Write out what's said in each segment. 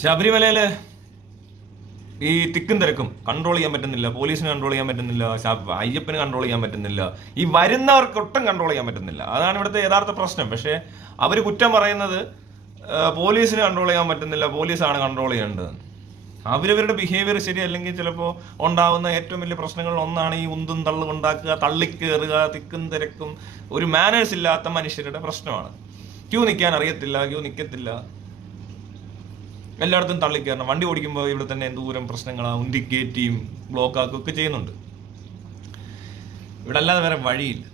ശബരിമലയില് ഈ തിക്കും തിരക്കും കൺട്രോൾ ചെയ്യാൻ പറ്റുന്നില്ല, പോലീസിന് കൺട്രോൾ ചെയ്യാൻ പറ്റുന്നില്ല, അയ്യപ്പന് കൺട്രോൾ ചെയ്യാൻ പറ്റുന്നില്ല, ഈ വരുന്നവർക്ക് ഒട്ടും കൺട്രോൾ ചെയ്യാൻ പറ്റുന്നില്ല. അതാണ് ഇവിടുത്തെ യഥാർത്ഥ പ്രശ്നം. പക്ഷെ അവര് കുറ്റം പറയുന്നത് പോലീസിന് കൺട്രോൾ ചെയ്യാൻ പറ്റുന്നില്ല, പോലീസാണ് കൺട്രോൾ ചെയ്യേണ്ടത്. അവരവരുടെ ബിഹേവിയർ ശരിയല്ലെങ്കിൽ ചിലപ്പോൾ ഉണ്ടാവുന്ന ഏറ്റവും വലിയ പ്രശ്നങ്ങളിൽ ഒന്നാണ് ഈ ഉന്തും തള്ളും ഉണ്ടാക്കുക, തള്ളിക്കേറുക, തിക്കും തിരക്കും, ഒരു മാനേഴ്സ് ഇല്ലാത്ത മനുഷ്യരുടെ പ്രശ്നമാണ്. ക്യൂ നിൽക്കാൻ അറിയത്തില്ല, ക്യൂ നിൽക്കത്തില്ല, എല്ലായിടത്തും തള്ളിക്കയറണം. വണ്ടി ഓടിക്കുമ്പോൾ ഇവിടെ തന്നെ എന്തോരം പ്രശ്നങ്ങളാണ്, ഉന്തിക്കയറ്റിയും ബ്ലോക്കാക്കും ഒക്കെ ചെയ്യുന്നുണ്ട്. ഇവിടെ അല്ലാതെ വേറെ വഴിയില്ല,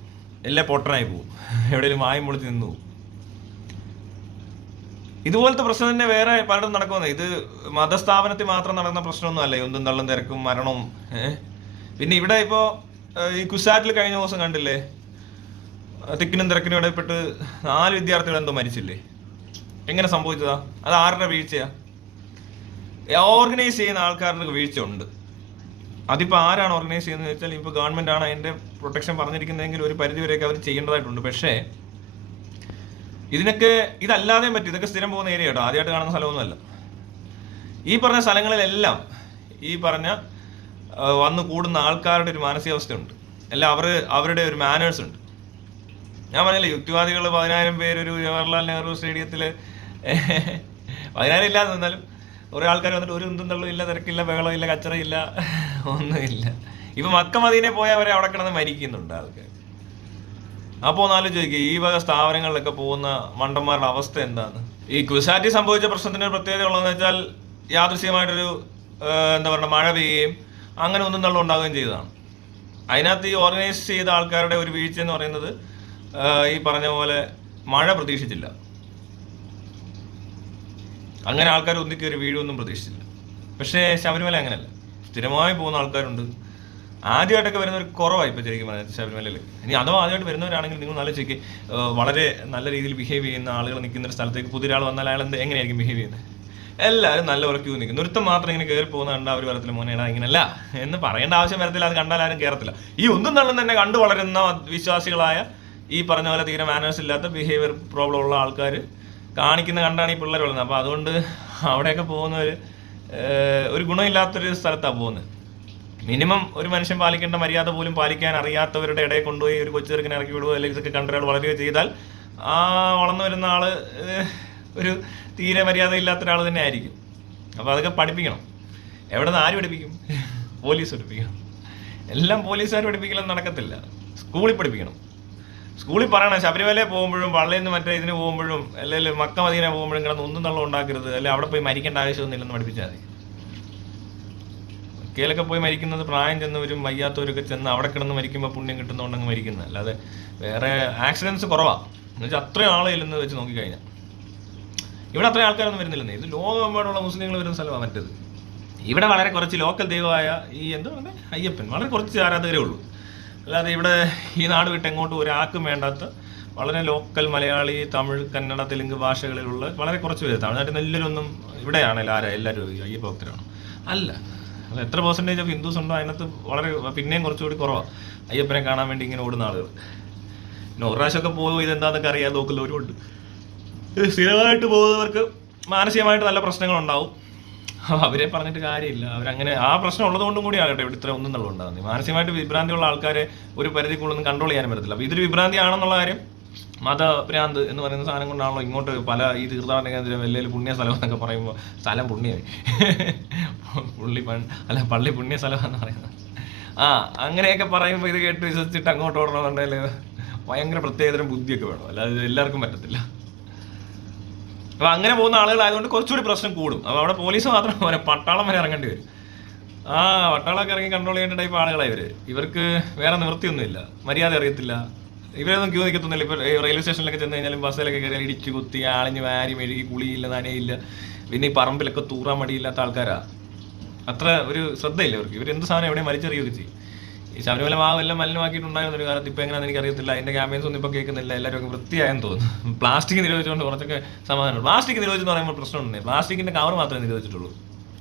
എല്ലാം പൊട്ടനായി പോകും, എവിടെയെങ്കിലും മായം പൊളിച്ച് നിന്നു പോകും. ഇതുപോലത്തെ പ്രശ്നം തന്നെ വേറെ പലയിടത്തും നടക്കുന്നത്. ഇത് മതസ്ഥാപനത്തിൽ മാത്രം നടന്ന പ്രശ്നമൊന്നും അല്ല, ഒന്നും തള്ളും തിരക്കും മരണവും. പിന്നെ ഇവിടെ ഇപ്പോ ഈ കുസാറ്റിൽ കഴിഞ്ഞ ദിവസം കണ്ടില്ലേ, തിക്കിനും തിരക്കിനും ഇടപെട്ട് 4 വിദ്യാർത്ഥികൾ എന്തോ മരിച്ചില്ലേ? എങ്ങനെ സംഭവിച്ചതാ? അത് ആരുടെ വീഴ്ചയാ? ഓർഗനൈസ് ചെയ്യുന്ന ആൾക്കാരുടെ വീഴ്ച ഉണ്ട്. അതിപ്പോൾ ആരാണ് ഓർഗനൈസ് ചെയ്യുന്നത് വെച്ചാൽ ഇപ്പോൾ ഗവൺമെന്റ് ആണ് അതിന്റെ പ്രൊട്ടക്ഷൻ പറഞ്ഞിരിക്കുന്നതെങ്കിൽ ഒരു പരിധിവരെയൊക്കെ അവർ ചെയ്യേണ്ടതായിട്ടുണ്ട്. പക്ഷേ ഇതിനൊക്കെ ഇതല്ലാതെയും പറ്റും. ഇതൊക്കെ സ്ഥിരം പോകുന്ന ഏരിയ കേട്ടോ, ആദ്യമായിട്ട് കാണുന്ന സ്ഥലമൊന്നുമല്ല. ഈ പറഞ്ഞ സ്ഥലങ്ങളിലെല്ലാം ഈ പറഞ്ഞ വന്ന് കൂടുന്ന ആൾക്കാരുടെ ഒരു മാനസികാവസ്ഥയുണ്ട്, എല്ലാം അവരുടെ ഒരു മാനേഴ്സ് ഉണ്ട്. ഞാൻ പറഞ്ഞില്ലേ, യുക്തിവാദികൾ 10,000 പേര് ഒരു ജവഹർലാൽ നെഹ്റു സ്റ്റേഡിയത്തിൽ 10,000 ഇല്ലാതെ നിന്നാലും കുറേ ആൾക്കാർ വന്നിട്ട് ഒരു എന്തും തള്ളും ഇല്ല, തിരക്കില്ല, ബഹളമില്ല, കച്ചറയില്ല, ഒന്നുമില്ല. ഇപ്പൊ മക്ക മദീനെ പോയാൽ വരെ അവിടെ കിടന്ന് മരിക്കുന്നുണ്ട് ആൾക്കാർ. അപ്പോൾ നാല് ചോദിക്കുക, ഈ വക സ്ഥാപനങ്ങളിലൊക്കെ പോകുന്ന മണ്ടന്മാരുടെ അവസ്ഥ എന്താണ്? ഈ കുസാറ്റി സംഭവിച്ച പ്രശ്നത്തിന് ഒരു പ്രത്യേകത ഉള്ളതെന്ന് വെച്ചാൽ യാദൃശ്യമായിട്ടൊരു എന്താ പറയുക, മഴ പെയ്യുകയും അങ്ങനെ ഒന്നും തള്ളം ഉണ്ടാവുകയും ചെയ്തതാണ്. അതിനകത്ത് ഈ ഓർഗനൈസ് ചെയ്ത ആൾക്കാരുടെ ഒരു വീഴ്ച എന്ന് പറയുന്നത് ഈ പറഞ്ഞ പോലെ മഴ പ്രതീക്ഷിച്ചില്ല, അങ്ങനെ ആൾക്കാർ ഒന്നിക്കേറി വീഴുമൊന്നും പ്രതീക്ഷിച്ചില്ല. പക്ഷേ ശബരിമല അങ്ങനെയല്ല, സ്ഥിരമായി പോകുന്ന ആൾക്കാരുണ്ട്. ആദ്യമായിട്ടൊക്കെ വരുന്നവർ കുറവായി ഇപ്പോൾ ശരിക്കും പറഞ്ഞാൽ ശബരിമലയിൽ. ഇനി അഥവാ ആദ്യമായിട്ട് വരുന്നവരാണെങ്കിൽ നിങ്ങൾ നല്ല ചോദിക്കുക, വളരെ നല്ല രീതിയിൽ ബിഹേവ് ചെയ്യുന്ന ആളുകൾ നിൽക്കുന്ന ഒരു സ്ഥലത്തേക്ക് പുതിയൊരാൾ വന്നാൽ അയാൾ എങ്ങനെയായിരിക്കും ബിഹേവ് ചെയ്യുന്നത്? എല്ലാവരും നല്ലപോലെ ക്യൂ നിൽക്കും. നൃത്തം മാത്രം ഇങ്ങനെ കയറി പോകുന്ന കണ്ട അവർ വരത്തില്ല, മോനേടാ ഇങ്ങനല്ല എന്ന് പറയേണ്ട ആവശ്യം വരത്തില്ല. അത് കണ്ടാൽ ആരും കയറത്തില്ല. ഈ ഒന്നും തള്ളും തന്നെ കണ്ടു വളരുന്ന വിശ്വാസികളായ ഈ പറഞ്ഞ പോലെ തീരെ മാനേഴ്സ് ഇല്ലാത്ത ബിഹേവിയർ പ്രോബ്ലം ഉള്ള ആൾക്കാർ കാണിക്കുന്ന കണ്ടാണ് ഈ പിള്ളേർ വളരുന്നത്. അപ്പോൾ അതുകൊണ്ട് അവിടെയൊക്കെ പോകുന്നവർ ഒരു ഗുണമില്ലാത്തൊരു സ്ഥലത്താണ് പോകുന്നത്. മിനിമം ഒരു മനുഷ്യൻ പാലിക്കേണ്ട മര്യാദ പോലും പാലിക്കാൻ അറിയാത്തവരുടെ ഇടയിൽ കൊണ്ടുപോയി ഒരു കൊച്ചുചെറുക്കിനെ ഇറക്കി വിടുകയോ അല്ലെങ്കിൽ ഇതൊക്കെ കണ്ടൊരാൾ വളരുകയോ ചെയ്താൽ ആ വളർന്നു വരുന്ന ആള് ഒരു തീരെ മര്യാദ ഇല്ലാത്ത ഒരാൾ തന്നെ ആയിരിക്കും. അപ്പോൾ അതൊക്കെ പഠിപ്പിക്കണം. എവിടെ നിന്ന് ആര് പഠിപ്പിക്കും? പോലീസ് പഠിപ്പിക്കണം. എല്ലാം പോലീസുകാർ പഠിപ്പിക്കലൊന്നും നടക്കത്തില്ല, സ്കൂളിൽ പഠിപ്പിക്കണം. സ്കൂളിൽ പറയണം, ശബരിമലയിൽ പോകുമ്പോഴും പള്ളിയിൽ നിന്ന് മറ്റേ ഇതിന് പോകുമ്പോഴും അല്ലെങ്കിൽ മക്ക മദീന പോകുമ്പോഴും കിടന്ന് ഒന്നും തള്ളം ഉണ്ടാക്കരുത്, അല്ലെങ്കിൽ അവിടെ പോയി മരിക്കേണ്ട ആവശ്യമൊന്നുമില്ലെന്ന് പഠിപ്പിച്ചാൽ മതി. മക്കയിലൊക്കെ പോയി മരിക്കുന്നത് പ്രായം ചെന്നവരും വയ്യാത്തവരൊക്കെ ചെന്ന് അവിടെ കിടന്ന് മരിക്കുമ്പോൾ പുണ്യം കിട്ടുന്നതുകൊണ്ടങ്ങ് മരിക്കുന്നത്, അല്ലാതെ വേറെ ആക്സിഡൻസ് കുറവാണ്. എന്ന് വെച്ചാൽ അത്രയും ആളില്ലെന്ന് വെച്ച് നോക്കിക്കഴിഞ്ഞാൽ ഇവിടെ അത്രയും ആൾക്കാരൊന്നും വരുന്നില്ലെന്നേ. ഇത് ലോകമെമ്പാടുള്ള മുസ്ലിങ്ങൾ വരുന്ന സ്ഥലമാണ് മറ്റേത്. ഇവിടെ വളരെ കുറച്ച് ലോക്കൽ ദൈവമായ ഈ എന്താ പറയുക അയ്യപ്പൻ വളരെ കുറച്ച് ആരാധകരേ ഉള്ളൂ. അല്ലാതെ ഇവിടെ ഈ നാട് വിട്ട് എങ്ങോട്ടും ഒരാൾക്കും വേണ്ടാത്ത വളരെ ലോക്കൽ മലയാളി, തമിഴ്, കന്നഡ, തെലുങ്ക് ഭാഷകളിലുള്ള വളരെ കുറച്ച് പേര്. തമിഴ്നാട്ടിൽ നിന്ന് എല്ലാവരും ഇവിടെയാണല്ലോ എല്ലാവരും അയ്യപ്പ ഭക്തരാണ് അല്ല. അത് എത്ര പെർസെൻറ്റേജ് ഓഫ് ഹിന്ദുസ് ഉണ്ടോ അതിനകത്ത് വളരെ പിന്നെയും കുറച്ചുകൂടി കുറവാണ് അയ്യപ്പനെ കാണാൻ വേണ്ടി ഇങ്ങനെ ഓടുന്ന ആളുകൾ. പിന്നെ ഒരു പ്രാവശ്യമൊക്കെ പോകും, ഇതെന്താണെന്നൊക്കെ അറിയാൻ നോക്കുന്നവരുമുണ്ട്. സ്ഥിരമായിട്ട് പോകുന്നവർക്ക് മാനസികമായിട്ട് നല്ല പ്രശ്നങ്ങളുണ്ടാവും. അവരെ പറഞ്ഞിട്ട് കാര്യമില്ല, അവരങ്ങനെ ആ പ്രശ്നം ഉള്ളതുകൊണ്ടും കൂടി ആകട്ടെ ഇവിടെ ഇത്ര ഒന്നും നല്ല ഉണ്ടാകുന്നത്. മാനസികമായിട്ട് വിഭ്രാന്തിയുള്ള ആൾക്കാരെ ഒരു പരിധിക്കുള്ളൊന്നും കൺട്രോൾ ചെയ്യാൻ പറ്റത്തില്ല. അപ്പോൾ ഇതൊരു വിഭ്രാന്തിയാണെന്നുള്ള കാര്യം മതഭ്രാന്ത് എന്ന് പറയുന്ന സാധനം കൊണ്ടാണല്ലോ ഇങ്ങോട്ട് പല ഈ തീർത്ഥാടന കേന്ദ്രം വലിയ പുണ്യ സ്ഥലം എന്നൊക്കെ പറയുമ്പോൾ സ്ഥലം പുണ്യമായി പള്ളി പുണ്യ സ്ഥലം എന്ന് പറയുന്നത്. അങ്ങനെയൊക്കെ പറയുമ്പോൾ ഇത് കേട്ട് വിശ്വസിച്ചിട്ട് അങ്ങോട്ട് ഓടണമെന്നുണ്ടെങ്കിൽ ഭയങ്കര പ്രത്യേകതരം ബുദ്ധിയൊക്കെ വേണം, അല്ലാതെ എല്ലാവർക്കും പറ്റത്തില്ല. അപ്പോൾ അങ്ങനെ പോകുന്ന ആളുകളായതുകൊണ്ട് കുറച്ചുകൂടി പ്രശ്നം കൂടും. അപ്പോൾ അവിടെ പോലീസ് മാത്രം പോരാ, പട്ടാളം വരെ ഇറങ്ങേണ്ടി വരും. പട്ടാളമൊക്കെ ഇറങ്ങി കൺട്രോൾ ചെയ്യേണ്ട ടൈപ്പ് ആളുകളാണ് ഇവർക്ക് വേറെ നിവൃത്തിയൊന്നുമില്ല, മര്യാദ അറിയത്തില്ല, ഇവരൊന്നും ക്യൂ നിൽക്കത്തൊന്നുമില്ല. ഇപ്പോൾ റെയിൽവേ സ്റ്റേഷനിലൊക്കെ ചെന്ന് കഴിഞ്ഞാലും ബസ്സിലൊക്കെ കയറി ഇടിച്ച് കുത്തി ആളിഞ്ഞ് വാരി മെഴുകി കുളിയില്ല, നനയില്ല. പിന്നെ ഈ പറമ്പിലൊക്കെ തൂറാൻ മടിയില്ലാത്ത ആൾക്കാരാ. അത്ര ഒരു ശ്രദ്ധയില്ല ഇവർക്ക്. ഇവരെന്ത് സാധനം എവിടെ മരിച്ചറിയുകയൊക്കെ ചെയ്യും. ഈ ശബരിമല മാവെല്ലാം മലിനമാക്കിയിട്ടുണ്ടായിരുന്ന ഒരു കാലത്ത് ഇപ്പോൾ എങ്ങനെയാണെന്ന് എനിക്കറിയത്തില്ല. അതിൻ്റെ ക്യാമ്പയിൻസ് ഒന്നും ഇപ്പോൾ കേൾക്കുന്നില്ല. എല്ലാവരും വൃത്തിയായെന്ന് തോന്നുന്നു. പ്ലാസ്റ്റിക് നിരോധിച്ചുകൊണ്ട് കുറച്ചൊക്കെ സമാധാനം. പ്ലാസ്റ്റിക് നിരോധിച്ചെന്ന് പറയുമ്പോൾ പ്രശ്നമുണ്ട്. പ്ലാസ്റ്റിക്കിൻ്റെ കവർ മാത്രമേ നിരോധിച്ചിട്ടുള്ളൂ.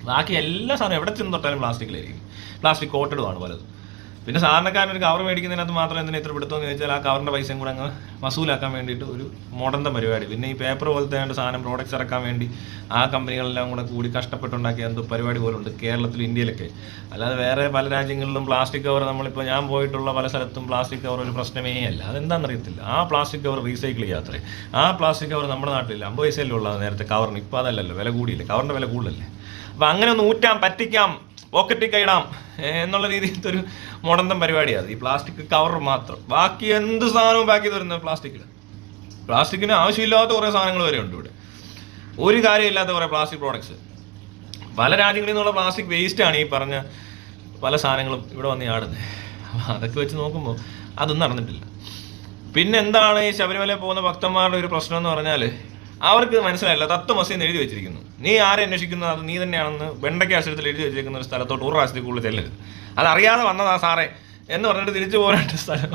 ബാക്കി എല്ലാ സാധനവും എവിടെ ചെന്ന് തൊട്ടാലും പ്ലാസ്റ്റിക്കിലായിരിക്കും. പ്ലാസ്റ്റിക് കോട്ടഡുമാണ് പലതും. പിന്നെ സാധാരണക്കാരൻ ഒരു കവർ മേടിക്കുന്നതിനകത്ത് മാത്രം എന്തിനാ ഇത്ര പിടുത്തമെന്ന് ചോദിച്ചാൽ ആ കവറിൻ്റെ പൈസയും കൂടെ അങ്ങ് വസൂലാക്കാൻ വേണ്ടിയിട്ട് ഒരു മോഡന്ത പരിപാടി. പിന്നെ ഈ പേപ്പർ പോലത്തെ സാധനം പ്രോഡക്റ്റ്സ് ഇറക്കാൻ വേണ്ടി ആ കമ്പനികളെല്ലാം കൂടെ കൂടി കഷ്ടപ്പെട്ടുണ്ടാക്കിയ എന്തോ പരിപാടി പോലുണ്ട് കേരളത്തിൽ, ഇന്ത്യയിലൊക്കെ. അല്ലാതെ വേറെ പല രാജ്യങ്ങളിലും പ്ലാസ്റ്റിക് കവർ, നമ്മളിപ്പോൾ ഞാൻ പോയിട്ടുള്ള പല സ്ഥലത്തും പ്ലാസ്റ്റിക് കവർ ഒരു പ്രശ്നമേ അല്ല. അതെന്താണെന്നറിയത്തില്ല. ആ പ്ലാസ്റ്റിക് കവർ റീസൈക്കിൾ ചെയ്യാത്രേ. ആ പ്ലാസ്റ്റിക് കവർ നമ്മുടെ നാട്ടിലില്ല, 50 പൈസയല്ലേ ഉള്ളത് നേരത്തെ കവറിന്. ഇപ്പോൾ അതല്ലല്ലോ, വില കൂടിയില്ലേ, കവറിൻ്റെ വില കൂടുതലല്ലേ. അപ്പം അങ്ങനെ ഒന്ന് ഊറ്റാം, പറ്റിക്കാം, പോക്കറ്റിൽ കൈയിടാം എന്നുള്ള രീതിയിലത്തെ ഒരു മുടന്തം പരിപാടിയാണ് ഈ പ്ലാസ്റ്റിക് കവർ മാത്രം. ബാക്കി എന്ത് സാധനവും ബാക്കി തരുന്നത് പ്ലാസ്റ്റിക്കിന് ആവശ്യമില്ലാത്ത കുറേ സാധനങ്ങൾ വരെ ഉണ്ട് ഇവിടെ. ഒരു കാര്യമില്ലാത്ത കുറേ പ്ലാസ്റ്റിക് പ്രോഡക്ട്സ്. പല രാജ്യങ്ങളിൽ നിന്നുള്ള പ്ലാസ്റ്റിക് വേസ്റ്റാണ് ഈ പറഞ്ഞ പല സാധനങ്ങളും ഇവിടെ വന്ന് ആടുന്നത്. അപ്പം അതൊക്കെ വെച്ച് നോക്കുമ്പോൾ അതൊന്നും നടന്നിട്ടില്ല. പിന്നെ എന്താണ് ഈ ശബരിമല പോകുന്ന ഭക്തന്മാരുടെ ഒരു പ്രശ്നം എന്ന് പറഞ്ഞാൽ, അവർക്ക് മനസ്സിലായില്ല. തത്വമസി എന്ന് എഴുതി വെച്ചിരിക്കുന്നു. നീ ആരെ അന്വേഷിക്കുന്നത്, അത് നീ തന്നെയാണെന്ന് വെണ്ടയ്ക്ക അക്ഷരത്തിൽ എഴുതി വെച്ചിരിക്കുന്ന ഒരു സ്ഥലത്തോട്ട് ഒരു പ്രാവശ്യത്തിൽ കൂടുതൽ ചെല്ലരുത്. അതറിയാതെ വന്നതാ സാറേ എന്ന് പറഞ്ഞിട്ട് തിരിച്ചു പോരാണ്ട സ്ഥലം.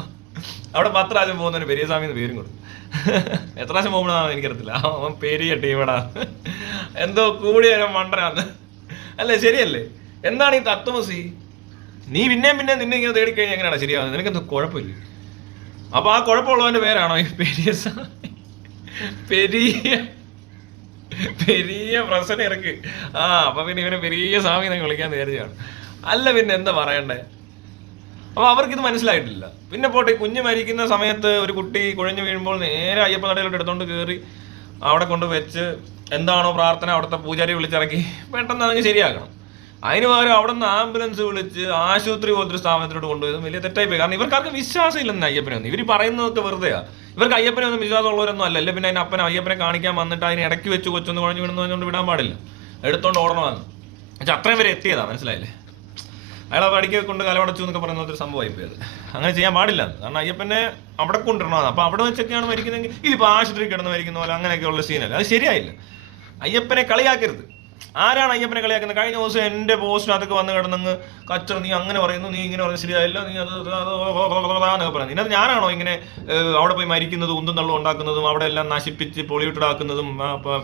അവിടെ 10 പ്രാവശ്യം പോകുന്നതിന് പെരിയസ്വാമി എന്ന് പേരും കൊടുക്കും. എത്ര പ്രാവശ്യം പോകുന്നതാണെന്ന് എനിക്കറിയത്തില്ല. അവൻ പെരിയ ടീമടാ, എന്തോ കൂടിയ മണ്ടനാന്ന്. അല്ലേ, ശരിയല്ലേ? എന്താണ് ഈ തത്വമസി? നീ പിന്നെയും നിന്നെ ഇങ്ങനെ തേടിക്കഴിഞ്ഞാൽ എങ്ങനെയാണ് ശരിയാവുന്നത്? നിനക്കെന്തോ കുഴപ്പമില്ല. അപ്പൊ ആ കുഴപ്പമുള്ളവന്റെ പേരാണോ ഈ പെരിയസ്വാമി? പെരിയ പ്രശ്നം ഇറക്ക്. അപ്പൊ പിന്നെ ഇവനെ പെരിയ സ്വാമി എന്നൊക്കെ വിളിക്കാൻ വിചാരിച്ചാണ്. അല്ല പിന്നെ എന്താ പറയണ്ടേ? അപ്പൊ അവർക്കിത് മനസ്സിലായിട്ടില്ല. പിന്നെ പോട്ടെ, കുഞ്ഞ് മരിക്കുന്ന സമയത്ത് ഒരു കുട്ടി കുഴഞ്ഞു വീഴുമ്പോൾ നേരെ അയ്യപ്പ നടയിലോട്ട് എടുത്തോണ്ട് കയറി അവിടെ കൊണ്ട് വെച്ച് എന്താണോ പ്രാർത്ഥന അവിടുത്തെ പൂജാരി വിളിച്ചിറക്കി പെട്ടെന്ന് അതങ്ങ് ശരിയാക്കണം. അതിന് പകരം അവിടെ നിന്ന് ആംബുലൻസ് വിളിച്ച് ആശുപത്രി പോലത്തെ ഒരു സ്ഥാപനത്തിലോട്ട് കൊണ്ടുപോയത് വലിയ തെറ്റായി പോയി. കാരണം ഇവർക്കാർക്ക് വിശ്വാസം ഇല്ലെന്ന് അയ്യപ്പനൊന്നും. ഇവർ പറയുന്നതൊക്കെ വെറുതെയാ. ഇവർക്ക് അയ്യപ്പനൊന്നും വിശ്വാസമുള്ളവരൊന്നും അല്ല. അല്ലെ പിന്നെ അതിന് അയ്യപ്പനെ കാണിക്കാൻ വന്നിട്ട് അതിന് ഇടയ്ക്ക് വെച്ച് കൊച്ചൊന്ന് കുഴഞ്ഞു വീണെന്ന് പറഞ്ഞുകൊണ്ട് വിടാൻ പാടില്ല, എടുത്തോണ്ട് ഓടണമെന്ന്. പക്ഷെ അത്രയും വരെ എത്തിയതാ, മനസ്സിലായില്ലേ? അയാളെ പഠിക്കെ കൊണ്ട് കലവടച്ചു എന്നൊക്കെ പറയുന്ന ഒരു സംഭവമായി പോയത്. അങ്ങനെ ചെയ്യാൻ പാടില്ല. കാരണം അയ്യപ്പനെ അവിടെ കൊണ്ടിടണമെന്ന്. അപ്പൊ അവിടെ വെച്ചൊക്കെയാണ് മരിക്കുന്നതെങ്കിൽ ഇതിപ്പോൾ ആശുപത്രി കിടന്ന് മരിക്കുന്ന പോലെ അങ്ങനെയൊക്കെയുള്ള സീനല്ല. അത് ശരിയായില്ല. അയ്യപ്പനെ കളിയാക്കരുത്. ആരാണ് അയ്യപ്പനെ കളിയാക്കുന്നത്? കഴിഞ്ഞ ദിവസം എൻ്റെ പോസ്റ്റിനകത്തൊക്കെ വന്ന് കിടന്നങ്ങ് കച്ചറ, നീ അങ്ങനെ പറയുന്നു, നീ ഇങ്ങനെ പറയുന്നത് ശരിയായില്ല, നീ അത് എന്നൊക്കെ പറയുന്നത്. ഇതിനകത്ത് ഞാനാണോ ഇങ്ങനെ അവിടെ പോയി മരിക്കുന്നതും ഉന്തും തള്ളും ഉണ്ടാക്കുന്നതും അവിടെ എല്ലാം നശിപ്പിച്ച് പൊളിയൂട്ടഡ് ആക്കുന്നതും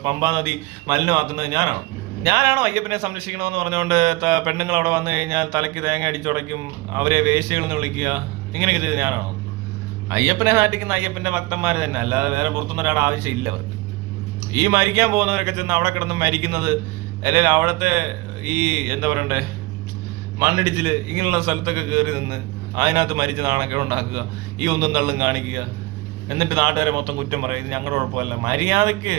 പമ്പാ നദി മലിനമാക്കുന്നത് ഞാനാണോ അയ്യപ്പനെ സംരക്ഷിക്കണമെന്ന് പറഞ്ഞുകൊണ്ട് പെണ്ണുങ്ങൾ അവിടെ വന്നു കഴിഞ്ഞാൽ തലയ്ക്ക് തേങ്ങ അടിച്ചുടയ്ക്കും, അവരെ വേശ്യകളെന്ന് വിളിക്കുക, ഇങ്ങനെയൊക്കെ ചെയ്ത് ഞാനാണോ? അയ്യപ്പനെ നാട്ടിക്കുന്ന അയ്യപ്പൻ്റെ ഭക്തന്മാർ തന്നെ, അല്ലാതെ വേറെ പുറത്തുനിന്ന് ഒരാളുടെ ആവശ്യമില്ല അവർക്ക്. ഈ മരിക്കാൻ പോകുന്നവരൊക്കെ ചെന്ന് അവിടെ കിടന്ന് മരിക്കുന്നത്, അല്ലെങ്കിൽ അവിടുത്തെ ഈ എന്താ പറയണ്ടേ മണ്ണിടിച്ചിൽ ഇങ്ങനെയുള്ള സ്ഥലത്തൊക്കെ കയറി നിന്ന് അതിനകത്ത് മരിച്ച നാണക്കേട് ഉണ്ടാക്കുക, ഈ ഒന്നും തള്ളും കാണിക്കുക, എന്നിട്ട് നാട്ടുകാരെ മൊത്തം കുറ്റം പറയും, ഇത് ഞങ്ങളുടെ കുഴപ്പമല്ല. മര്യാദയ്ക്ക്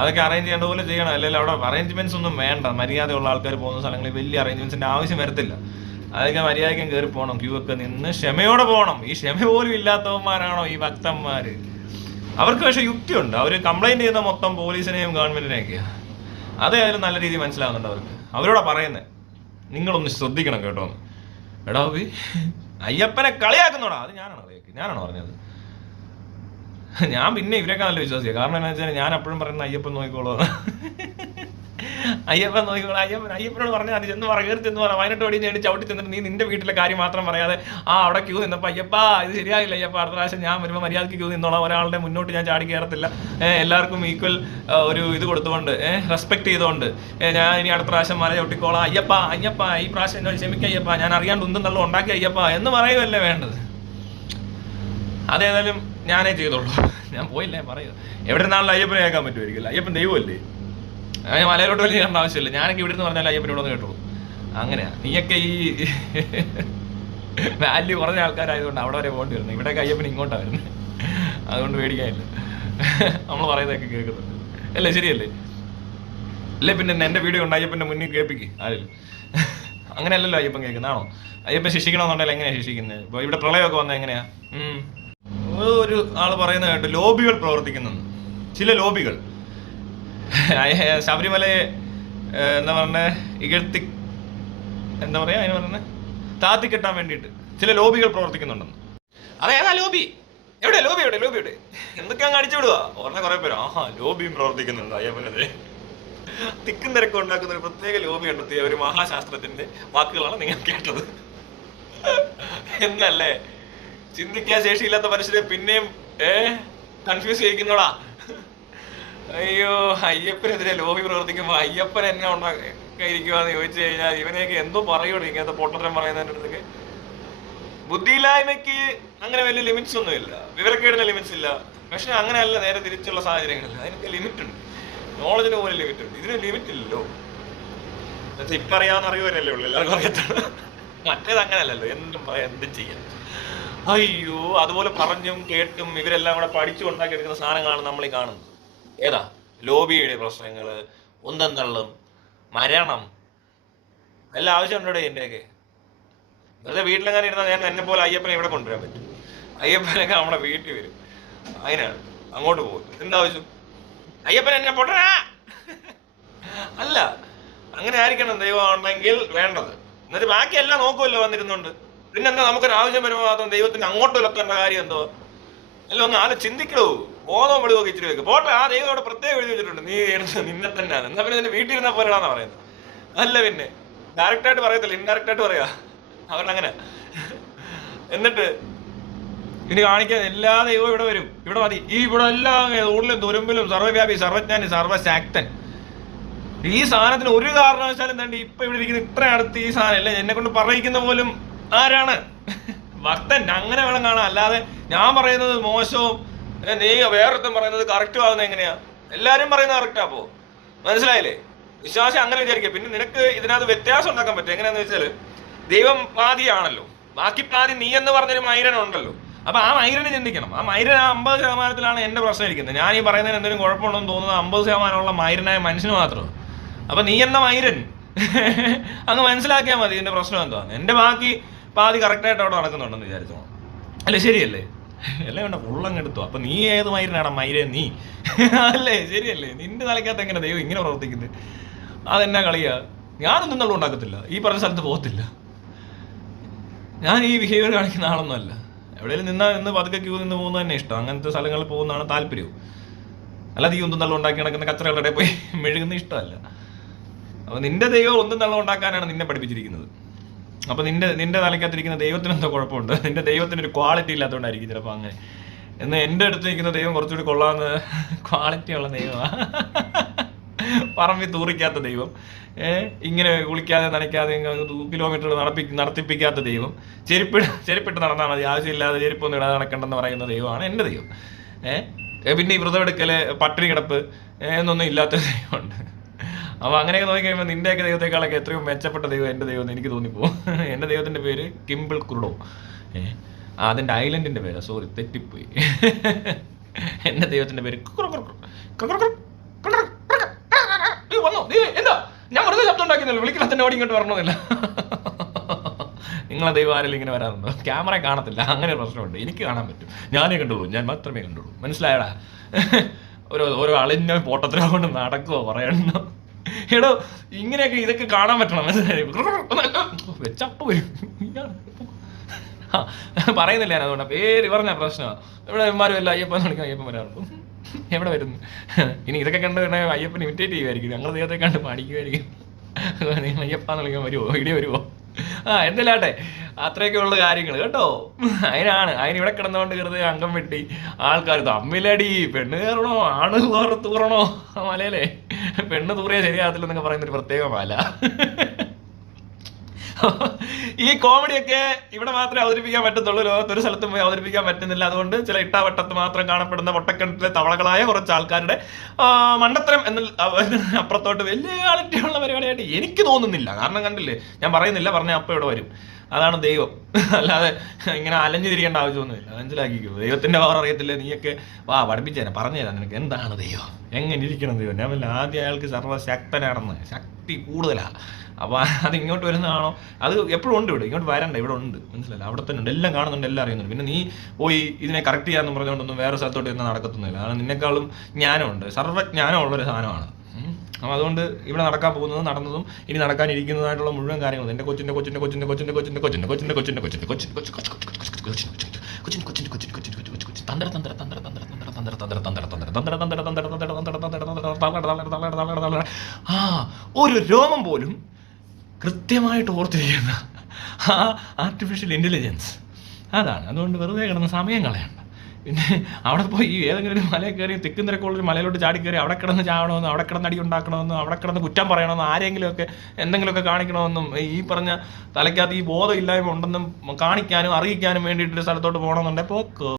അതൊക്കെ അറേഞ്ച് ചെയ്യേണ്ട പോലെ ചെയ്യണം. അല്ലെങ്കിൽ അവിടെ അറേഞ്ച്മെന്റ്സ് ഒന്നും വേണ്ട. മര്യാദയുള്ള ആൾക്കാർ പോകുന്ന സ്ഥലങ്ങളിൽ വലിയ അറേഞ്ച്മെന്റ്സിന്റെ ആവശ്യം വരത്തില്ല. അതൊക്കെ മര്യാദയ്ക്കും കയറി പോകണം, ക്യൂ ഒക്കെ നിന്ന് ക്ഷമയോടെ പോകണം. ഈ ക്ഷമ പോലും ഇല്ലാത്തവന്മാരാണോ ഈ ഭക്തന്മാര്? അവർക്ക് പക്ഷെ യുക്തിയുണ്ട്. അവർ കംപ്ലൈന്റ് ചെയ്യുന്ന മൊത്തം പോലീസിനെയും ഗവൺമെന്റിനെയൊക്കെയാണ്. അതായാലും നല്ല രീതിയിൽ മനസ്സിലാവുന്നുണ്ട് അവർക്ക്. അവരോടാ പറയുന്നത്, നിങ്ങളൊന്ന് ശ്രദ്ധിക്കണം കേട്ടോ. എടാ അയ്യപ്പനെ കളിയാക്കുന്നോടാ. അത് ഞാനാണോ പറഞ്ഞത്? ഞാൻ പിന്നെ ഇവരൊക്കെ നല്ല വിശ്വാസിയാണ്. കാരണം എന്താ വെച്ചാൽ ഞാൻ എപ്പോഴും പറയുന്നത് അയ്യപ്പൻ നോക്കിക്കോളൂ, അയ്യപ്പൻ നോക്കിക്കോളൂ. അയ്യപ്പനോട് പറഞ്ഞാൽ അത് ചെന്ന് കയറി ചെന്ന് പറയാം, 18 പടി നേടി ചവിട്ടി ചെന്നിട്ട് നീ നിന്റെ വീട്ടിലെ കാര്യം മാത്രം പറയാതെ അവിടെ ക്യൂ നിന്നപ്പോൾ അയ്യപ്പാ ഇത് ശരിയായില്ല അയ്യപ്പ, അടുത്ത പ്രാവശ്യം ഞാൻ വരുമ്പോൾ മര്യാദയ്ക്ക് ക്യൂ നിന്നോളാം, ഒരാളുടെ മുന്നോട്ട് ഞാൻ ചാടി കയറത്തില്ല, എല്ലാവർക്കും ഈക്വൽ ഒരു ഇത് കൊടുത്തുകൊണ്ട് റെസ്പെക്ട് ചെയ്തുകൊണ്ട് ഞാൻ ഇനി അടുത്ത പ്രാവശ്യം മല ചവിട്ടിക്കോളാം അയ്യപ്പ ഈ പ്രാവശ്യം എന്നോട് ക്ഷമിക്കുക അയ്യപ്പ, ഞാൻ അറിയാണ്ട് ഒന്നും തള്ളും ഉണ്ടാക്കി അയ്യപ്പ എന്ന് പറയുമല്ലേ വേണ്ടത്. അതേതായാലും ഞാനേ ചെയ്തോളൂ, ഞാൻ പോയില്ലേ പറയുക. എവിടെ നിന്നാണല്ലോ അയ്യപ്പനെ കേൾക്കാൻ പറ്റുമായിരിക്കില്ല. അയ്യപ്പൻ ദൈവമല്ലേ, ഞാൻ മലയിലോട്ട് വലിയ കയറേണ്ട ആവശ്യമില്ല. ഞാനൊക്കെ ഇവിടെ നിന്ന് പറഞ്ഞാൽ അയ്യപ്പനോട് ഒന്ന് കേട്ടോളൂ. അങ്ങനെയാ. നീയൊക്കെ ഈ വാല്യൂ കുറഞ്ഞ ആൾക്കാരായതുകൊണ്ട് അവിടെ വരെ പോകേണ്ടി വരുന്നത്. ഇവിടെയൊക്കെ അയ്യപ്പൻ ഇങ്ങോട്ടാണ് വരുന്നത്, അതുകൊണ്ട് പേടിക്കാനില്ല. നമ്മൾ പറയുന്നതൊക്കെ കേൾക്കുന്നുണ്ട് അല്ലേ, ശരിയല്ലേ? അല്ലേ പിന്നെ എൻ്റെ വീഡിയോ ഉണ്ട് അയ്യപ്പൻ്റെ മുന്നിൽ കേൾപ്പിക്ക് ആരെങ്കിലും. അങ്ങനെയല്ലല്ലോ അയ്യപ്പൻ കേൾക്കുന്നതാണോ? അയ്യപ്പൻ ശിക്ഷിക്കണമെന്നുണ്ടെങ്കിൽ എങ്ങനെയാണ് ശിക്ഷിക്കുന്നത്? ഇപ്പോൾ ഇവിടെ പ്രളയമൊക്കെ വന്നാൽ എങ്ങനെയാ? ഒരു ആള് പറയുന്നത് കേട്ട് ലോബികൾ പ്രവർത്തിക്കുന്നു. ചില ലോബികൾ ശബരിമലയെ എന്താ പറഞ്ഞ ഇകഴ്ത്തി എന്താ പറയാ അതിന് പറഞ്ഞ താത്തിക്കെട്ടാൻ വേണ്ടിയിട്ട് ചില ലോബികൾ പ്രവർത്തിക്കുന്നുണ്ടെന്ന്. അതേതാ ലോബി? എവിടെ എന്തൊക്കെയാ അടിച്ചു വിടുക? പറഞ്ഞ കുറെ പേര് ലോബിയും പ്രവർത്തിക്കുന്നുണ്ട് അയ്യപ്പനത്. തിക്കും തിരക്കും ഉണ്ടാക്കുന്ന ഒരു പ്രത്യേക ലോബി കണ്ടെത്തിയ ഒരു മഹാശാസ്ത്രത്തിന്റെ വാക്കുകളാണ് നിങ്ങൾ കേട്ടത് എന്നല്ലേ? ചിന്തിക്കാൻ ശേഷിയില്ലാത്ത മനുഷ്യരെ പിന്നെയും കൺഫ്യൂസ് ചെയ്യിക്കുന്നോടാ. അയ്യോ, അയ്യപ്പനെതിരെ ലോബി പ്രവർത്തിക്കുമ്പോ അയ്യപ്പൻ എന്നെ ഉണ്ടാക്കിയിരിക്കുവാന്ന് ചോദിച്ചു കഴിഞ്ഞാൽ ഇവനെയൊക്കെ എന്തോ പറയൂടെ ഇങ്ങനത്തെ പൊട്ടത്തരം പറയുന്നതിൻ്റെ അടുത്തൊക്കെ. ബുദ്ധിയില്ലായ്മയ്ക്ക് അങ്ങനെ വലിയ ലിമിറ്റ്സ് ഒന്നുമില്ല, വിവരക്കേടിന് ലിമിറ്റ്സ് ഇല്ല. പക്ഷെ അങ്ങനെയല്ല, നേരെ തിരിച്ചുള്ള സാഹചര്യങ്ങളില്ല. അതിനൊക്കെ ലിമിറ്റ് ഉണ്ട്. നോളജിന് പോലെ ലിമിറ്റ് ഉണ്ട്, ഇതിന് ലിമിറ്റ് ഇല്ലല്ലോ. എന്നുവെച്ചാൽ ഇപ്പം അറിയാവുന്ന അറിയുവരല്ലേ ഉള്ളൂ, എല്ലാവർക്കും അറിയത്താണ്. മറ്റേത് അങ്ങനെയല്ലല്ലോ, എന്തും പറയാം, എന്തും ചെയ്യാം. അയ്യോ, അതുപോലെ പറഞ്ഞും കേട്ടും ഇവരെല്ലാം കൂടെ പഠിച്ചു ഉണ്ടാക്കിയെടുക്കുന്ന സാധനങ്ങളാണ് നമ്മൾ ഈ കാണുന്നത്. ഏതാ ലോബിയുടെ പ്രശ്നങ്ങൾ, ഉന്തം തള്ളും, മരണം, എല്ലാം ആവശ്യമുണ്ടോ എൻ്റെയൊക്കെ? വെറുതെ വീട്ടിലെങ്ങനെ ഇരുന്നാൽ ഞാൻ എന്നെ പോലെ അയ്യപ്പനെ ഇവിടെ കൊണ്ടുവരാൻ പറ്റും. അയ്യപ്പനൊക്കെ നമ്മുടെ വീട്ടിൽ വരും, അതിനാണ് അങ്ങോട്ട് പോകും. എന്താ ആവശ്യം? അയ്യപ്പൻ എന്നെ പൊട്ടനാ അല്ല, അങ്ങനെ ആയിരിക്കണം ദൈവം ഉണ്ടെങ്കിൽ വേണ്ടത്. എന്നിട്ട് ബാക്കി എല്ലാം നോക്കുമല്ലോ വന്നിരുന്നുണ്ട്. പിന്നെന്താ നമുക്കൊരു ആവശ്യം വരുമ്പോൾ മാത്രം ദൈവത്തിന് അങ്ങോട്ട് വിലക്കേണ്ട കാര്യം എന്തോ? അല്ല, ഒന്ന് ആളെ ചിന്തിക്കണോ, ബോധം വെളിവൊക്കെ ഇച്ചിരി വെക്കും. പോട്ടെ, ആ ദൈവം അവിടെ പ്രത്യേകം എഴുതി വെച്ചിട്ടുണ്ട്, നീ നിന്നെ തന്നെയാണ്. എന്നാ പിന്നെ നിന്റെ വീട്ടിലിരുന്നാൽ പോരാന്നാ പറയുന്നത്. അല്ല, പിന്നെ ഡയറക്റ്റായിട്ട് പറയത്തില്ല, ഇൻഡയറക്റ്റായിട്ട് പറയാ അവരങ്ങനെ. എന്നിട്ട് ഇനി കാണിക്കാൻ എല്ലാ ദൈവവും ഇവിടെ വരും, ഇവിടെ മതി. ഈ ഇവിടെ എല്ലാം ഉള്ളിലും തുരുമ്പിലും സർവ്വവ്യാപി, സർവജ്ഞാനി, സർവശക്തൻ. ഈ സാധനത്തിന് ഒരു കാരണവശാലും തണ്ടി ഇപ്പൊ ഇവിടെ ഇരിക്കുന്ന ഇത്ര അടുത്ത് ഈ സാധനം അല്ലേ എന്നെ കൊണ്ട് പറയിക്കുന്ന പോലും ആരാണ്? ഭക്തൻ. അങ്ങനെ വേണം കാണാൻ. അല്ലാതെ ഞാൻ പറയുന്നത് മോശവും നീ വേറൊരുത്തം പറയുന്നത് കറക്റ്റും ആകുന്നത് എങ്ങനെയാ? എല്ലാരും പറയുന്നത് കറക്റ്റാ. അപ്പോ മനസ്സിലായില്ലേ? വിശ്വാസം അങ്ങനെ വിചാരിക്കുക. പിന്നെ നിനക്ക് ഇതിനകത്ത് വ്യത്യാസം ഉണ്ടാക്കാൻ പറ്റും. എങ്ങനെയാന്ന് വെച്ചാല്, ദൈവം പാതിയാണല്ലോ, ബാക്കി പാതി നീ എന്ന് പറഞ്ഞൊരു മൈരനുണ്ടല്ലോ. അപ്പൊ ആ മൈരനെ ചിന്തിക്കണം. ആ മൈരൻ 50% എന്റെ പ്രശ്നം ഇരിക്കുന്നത്. ഞാൻ ഈ പറയുന്നതിന് എന്തെങ്കിലും കുഴപ്പമുണ്ടെന്ന് തോന്നുന്നത് 50% മൈരനായ മനുഷ്യന് മാത്രം. അപ്പൊ നീ എന്ന മൈരൻ അങ്ങ് മനസ്സിലാക്കിയാൽ മതി എന്റെ പ്രശ്നം എന്താണ്. എന്റെ ബാക്കി പാതി കറക്റ്റായിട്ട് അവിടെ നടക്കുന്നുണ്ടെന്ന് വിചാരിച്ചോ. അല്ലേ, ശരിയല്ലേ? എല്ലാം വേണ്ട ഫുള്ളങ്ങ് എടുത്തോ. അപ്പൊ നീ ഏത് മൈരനാണ്? മൈരൻ നീ അല്ലേ? ശരിയല്ലേ? നിന്റെ തലയ്ക്കകത്ത് എങ്ങനെ ദൈവം ഇങ്ങനെ പ്രവർത്തിക്കുന്നത്? അതെന്നാ കളിയാ? ഞാനൊന്നും തള്ളം ഉണ്ടാക്കത്തില്ല, ഈ പറഞ്ഞ സ്ഥലത്ത് പോകത്തില്ല. ഞാൻ ഈ ബിഹേവിയർ കാണിക്കുന്ന ആളൊന്നും അല്ല. എവിടെയെങ്കിലും നിന്ന് പതുക്കെ ക്യൂ നിന്ന് പോകുന്നത് തന്നെ ഇഷ്ടം. അങ്ങനത്തെ സ്ഥലങ്ങളിൽ പോകുന്നതാണ് താല്പര്യവും. അല്ലാതെ ഈ ഒന്നും തള്ളം ഉണ്ടാക്കി നടക്കുന്ന കച്ചറകളുടെ പോയി മെഴുകുന്ന ഇഷ്ടമല്ല. അപ്പൊ നിന്റെ ദൈവം ഒന്നും തള്ളം ഉണ്ടാക്കാനാണ് നിന്നെ പഠിപ്പിച്ചിരിക്കുന്നത്. അപ്പൊ നിന്റെ തലയ്ക്കകത്തിരിക്കുന്ന ദൈവത്തിന് എന്തോ കുഴപ്പമുണ്ട്. നിന്റെ ദൈവത്തിന് ഒരു ക്വാളിറ്റി ഇല്ലാത്തതുകൊണ്ടായിരിക്കും ചിലപ്പോൾ അങ്ങനെ. എന്നാൽ എൻ്റെ അടുത്ത് നിൽക്കുന്ന ദൈവം കുറച്ചുകൂടി കൊള്ളാവുന്ന ക്വാളിറ്റി ഉള്ള ദൈവമാണ്. പറമ്പി തൂറിക്കാത്ത ദൈവം, ഇങ്ങനെ കുളിക്കാതെ നനയ്ക്കാതെ കിലോമീറ്റർ നടത്തിപ്പിക്കാത്ത ദൈവം, ചെരുപ്പിട്ട് നടന്നാൽ മതി, ആവശ്യമില്ലാതെ ചെരുപ്പൊന്നും ഇടാതെ നടക്കണ്ടെന്ന് പറയുന്ന ദൈവമാണ് എൻ്റെ ദൈവം. പിന്നെ ഈ വ്രതമെടുക്കല്, പട്ടിണി കിടപ്പ് എന്നൊന്നും ഇല്ലാത്ത ദൈവമുണ്ട്. അപ്പൊ അങ്ങനെയൊക്കെ നോക്കിക്കഴിയുമ്പോൾ നിന്റെയൊക്കെ ദൈവത്തെക്കാളൊക്കെ എത്രയോ മെച്ചപ്പെട്ട ദൈവം എൻ്റെ ദൈവം എന്ന് എനിക്ക് തോന്നിപ്പോകും. എൻ്റെ ദൈവത്തിന്റെ പേര് കിംബിൾ കുർഡോ. അതിന്റെ ഐലൻഡിന്റെ പേരാ, സോറി തെറ്റിപ്പോയി. എൻ്റെ ദൈവത്തിന്റെ പേര് വന്നോ നീ? എന്താ ഞാൻ വെറുതെ ശബ്ദം ഉണ്ടാക്കിയല്ലോ, വിളിക്കുന്ന തന്നെ ഓടി ഇങ്ങോട്ട് വരണമെന്നില്ല. നിങ്ങളെ ദൈവം ആരെങ്കിലും ഇങ്ങനെ വരാറുണ്ടോ? ക്യാമറ കാണത്തില്ല, അങ്ങനെ ഒരു പ്രശ്നമുണ്ട്. എനിക്ക് കാണാൻ പറ്റും, ഞാനേ കണ്ടുള്ളൂ, ഞാൻ മാത്രമേ കണ്ടുള്ളൂ. മനസ്സിലായടാ? ഓരോ അളിഞ്ഞ പോട്ടത്തിനെ കൊണ്ട് നടക്കുവോ പറയണോ? എടോ, ഇങ്ങനെയൊക്കെ ഇതൊക്കെ കാണാൻ പറ്റണം. വെച്ചപ്പോ വരും പറയുന്നില്ല ഞാൻ. അതുകൊണ്ട് പേര് പറഞ്ഞ പ്രശ്നമാണ്. ഇവിടെ എന്മാരും എല്ലാം അയ്യപ്പൻ വിളിക്കാൻ അയ്യപ്പൻ വരാറുള്ളൂ. എവിടെ വരുന്നു? ഇനി ഇതൊക്കെ കണ്ട് അയ്യപ്പൻ ഇമിറ്റേറ്റ് ചെയ്യുമായിരിക്കും, ഞങ്ങൾ ദൈവത്തെ കണ്ട് പഠിക്കുമായിരിക്കും. അയ്യപ്പാന്ന് വിളിക്കാൻ വരുമോ? ഇടി വരുമോ? എന്തെല്ലാട്ടെ, അത്രയൊക്കെ ഉള്ള കാര്യങ്ങൾ കേട്ടോ. അതിനിവിടെ കിടന്നുകൊണ്ട് വെറുതെ അംഗം വെട്ടി ആൾക്കാർ തമ്മിലടി, പെണ്ണ് കയറണോ ആണ് തൂറണോ മലയിലെ പെണ്ണ് തൂറിയാൽ ശരിയാകത്തില്ലെന്നൊക്കെ പറയുന്നൊരു പ്രത്യേക മല. ഈ കോമഡിയൊക്കെ ഇവിടെ മാത്രമേ അവതരിപ്പിക്കാൻ പറ്റത്തുള്ളൂ, ലോകത്തൊരു സ്ഥലത്തും പോയി അവതരിപ്പിക്കാൻ പറ്റുന്നില്ല. അതുകൊണ്ട് ചില ഇട്ടാവട്ടത്ത് മാത്രം കാണപ്പെടുന്ന പൊട്ടക്കിണറ്റിലെ തവളകളായ കുറച്ച് ആൾക്കാരുടെ മണ്ടത്തരം അപ്പുറത്തോട്ട് വലിയ ക്വാളിറ്റി ഉള്ള പരിപാടിയായിട്ട് എനിക്ക് തോന്നുന്നില്ല. കാരണം കണ്ടില്ലേ, ഞാൻ പറയുന്നില്ല, പറഞ്ഞ അപ്പം ഇവിടെ വരും. അതാണ് ദൈവം. അല്ലാതെ ഇങ്ങനെ അലഞ്ഞു തിരിയേണ്ട ആവശ്യമൊന്നുമില്ല. മനസ്സിലാക്കിക്കോ. ദൈവത്തിന്റെ പവർ അറിയത്തില്ലേ? നീയൊക്കെ പഠിപ്പിച്ചേനെ, പറഞ്ഞുതരാം നിനക്ക് എന്താണ് ദൈവം, എങ്ങനെ ഇരിക്കണം ദൈവം. ഞാൻ വല്ല ആദ്യം അയാൾക്ക് സർവ്വശക്തനാണെന്ന്, ശക്തി കൂടുതലാ. അപ്പൊ അത് ഇങ്ങോട്ട് വരുന്നതാണോ? അത് എപ്പോഴും ഉണ്ട് ഇവിടെ, ഇങ്ങോട്ട് വരണ്ട, ഇവിടെ ഉണ്ട്. മനസ്സിലല്ല? അവിടെ തന്നെ ഉണ്ട്, എല്ലാം കാണുന്നുണ്ട്, എല്ലാം അറിയുന്നുണ്ട്. പിന്നെ നീ പോയി ഇതിനെ കറക്റ്റ് ചെയ്യാന്ന് പറഞ്ഞുകൊണ്ടൊന്നും വേറെ സ്ഥലത്തോട്ട് ഇരുന്ന് നടക്കത്തൊന്നുമില്ല. കാരണം നിന്നെക്കാളും ജ്ഞാനമുണ്ട്, സർവ്വജ്ഞാനമുള്ളൊരു സാധനമാണ്. അപ്പം അതുകൊണ്ട് ഇവിടെ നടക്കാൻ പോകുന്നതും നടന്നതും ഇനി നടക്കാനിരിക്കുന്നതായിട്ടുള്ള മുഴുവൻ കാര്യങ്ങളും എൻ്റെ കൊച്ചിൻ്റെ ഒരു രോമം പോലും കൃത്യമായിട്ട് ഓർത്തിരിക്കുന്ന ആർട്ടിഫിഷ്യൽ ഇന്റലിജൻസ് അതാണ്. അതുകൊണ്ട് വെറുതെ കിടന്ന സമയം കളയണ്ട. പിന്നെ അവിടെ പോയി ഏതെങ്കിലും ഒരു മലയിൽ കയറി തിക്കും തിരക്കുള്ളൊരു മലയിലോട്ട് ചാടി കയറി അവിടെ കിടന്ന് ചാവണമെന്നും അവിടെ കിടന്ന് അടി ഉണ്ടാക്കണമെന്നും അവിടെ കിടന്ന് കുറ്റം പറയണമെന്നും ആരെങ്കിലുമൊക്കെ എന്തെങ്കിലുമൊക്കെ കാണിക്കണമെന്നും ഈ പറഞ്ഞ തലയ്ക്കകത്ത് ഈ ബോധമില്ലായ്മ ഉണ്ടെന്നും കാണിക്കാനും അറിയിക്കാനും വേണ്ടിയിട്ടൊരു സ്ഥലത്തോട്ട് പോകണമെന്നുണ്ടെങ്കിൽ പോക്കോ.